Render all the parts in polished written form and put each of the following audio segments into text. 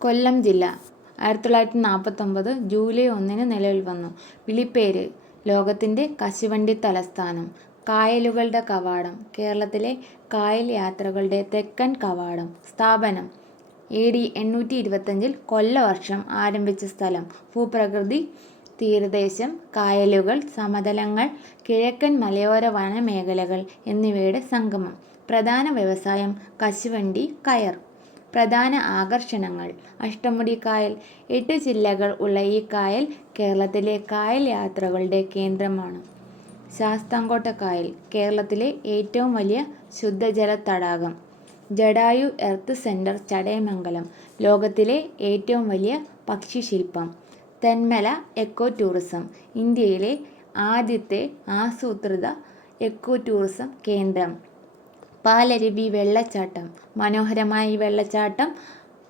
കൊല്ലം ജില്ല 1949 ജൂലൈ 1 നിലവിൽ വന്നു. വിളിപ്പേര്: ലോകത്തിൻ്റെ കശുവണ്ടി തലസ്ഥാനം. കായലുകളുടെ കവാടം: കേരളത്തിലെ കായൽ യാത്രകളുടെ തെക്കൻ കവാടം. സ്ഥാപനം: AD 825 കൊല്ലവർഷം ആരംഭിച്ച സ്ഥലം: ഭൂപ്രകൃതി: തീരദേശം, കായലുകൾ, സമതലങ്ങൾ, കിഴക്കൻ മലയോര വനമേഖലകൾ എന്നിവയുടെ സംഗമം. പ്രധാന വ്യവസായം: കശുവണ്ടി, കയർ. പ്രധാന ആകർഷണങ്ങൾ: അഷ്ടമുടി കായൽ. 8 ജില്ലകൾ ഉള്ള ഈ കായൽ കേരളത്തിലെ കായൽ യാത്രകളുടെ കേന്ദ്രമാണ്. ശാസ്താംകോട്ട കായൽ: കേരളത്തിലെ ഏറ്റവും വലിയ ശുദ്ധജല തടാകം. ജടായു എർത്ത് സെന്റർ, ചടയമംഗലം: ലോകത്തിലെ ഏറ്റവും വലിയ പക്ഷിശില്പം. തെന്മല എക്കോ ടൂറിസം: ഇന്ത്യയിലെ ആദ്യത്തെ ആസൂത്രിത എക്കോ ടൂറിസം കേന്ദ്രം. പാലരുവി വെള്ളച്ചാട്ടം: മനോഹരമായ ഈ വെള്ളച്ചാട്ടം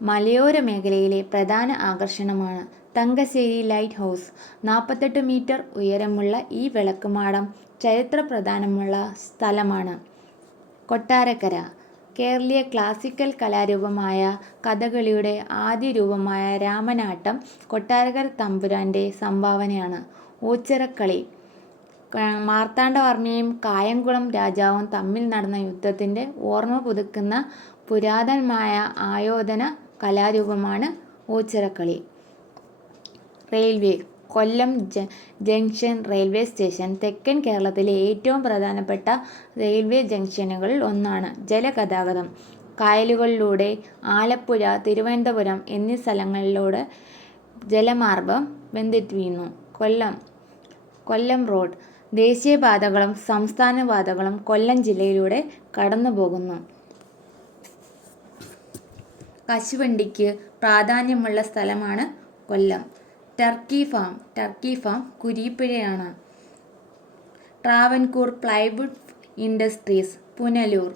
മലയോര മേഖലയിലെ പ്രധാന ആകർഷണമാണ്. തങ്കശ്ശേരി ലൈറ്റ് ഹൗസ്: 48 മീറ്റർ ഉയരമുള്ള ഈ വിളക്കുമാടം ചരിത്ര പ്രാധാന്യമുള്ള സ്ഥലമാണ്. കൊട്ടാരക്കര: കേരളീയ ക്ലാസിക്കൽ കലാരൂപമായ കഥകളിയുടെ ആദ്യ രൂപമായ രാമനാട്ടം കൊട്ടാരക്കര തമ്പുരാന്റെ സംഭാവനയാണ്. ഓച്ചിറക്കളി: മാർത്താണ്ഡവർമ്മയും കായംകുളം രാജാവും തമ്മിൽ നടന്ന യുദ്ധത്തിന്റെ ഓർമ്മ പുതുക്കുന്ന പുരാതനമായ ആയോധന കലാരൂപമാണ് ഓച്ചിറക്കളി. റെയിൽവേ: കൊല്ലം ജംഗ്ഷൻ റെയിൽവേ സ്റ്റേഷൻ തെക്കൻ കേരളത്തിലെ ഏറ്റവും പ്രധാനപ്പെട്ട റെയിൽവേ ജംഗ്ഷനുകളിൽ ഒന്നാണ്. ജലഗതാഗതം: കായലുകളിലൂടെ ആലപ്പുഴ, തിരുവനന്തപുരം എന്നീ സ്ഥലങ്ങളിലൂടെ ജലമാർഗ്ഗം ബന്ധിപ്പിക്കുന്നു. കൊല്ലം റോഡ്: ദേശീയപാതകളും സംസ്ഥാനപാതകളും കൊല്ലം ജില്ലയിലൂടെ കടന്നുപോകുന്നു. കശുവണ്ടിക്ക് പ്രാധാന്യമുള്ള സ്ഥലമാണ് കൊല്ലം. ടർക്കി ഫാം കുരീപ്പുഴയാണ്. Travancore plywood industries, Punalur.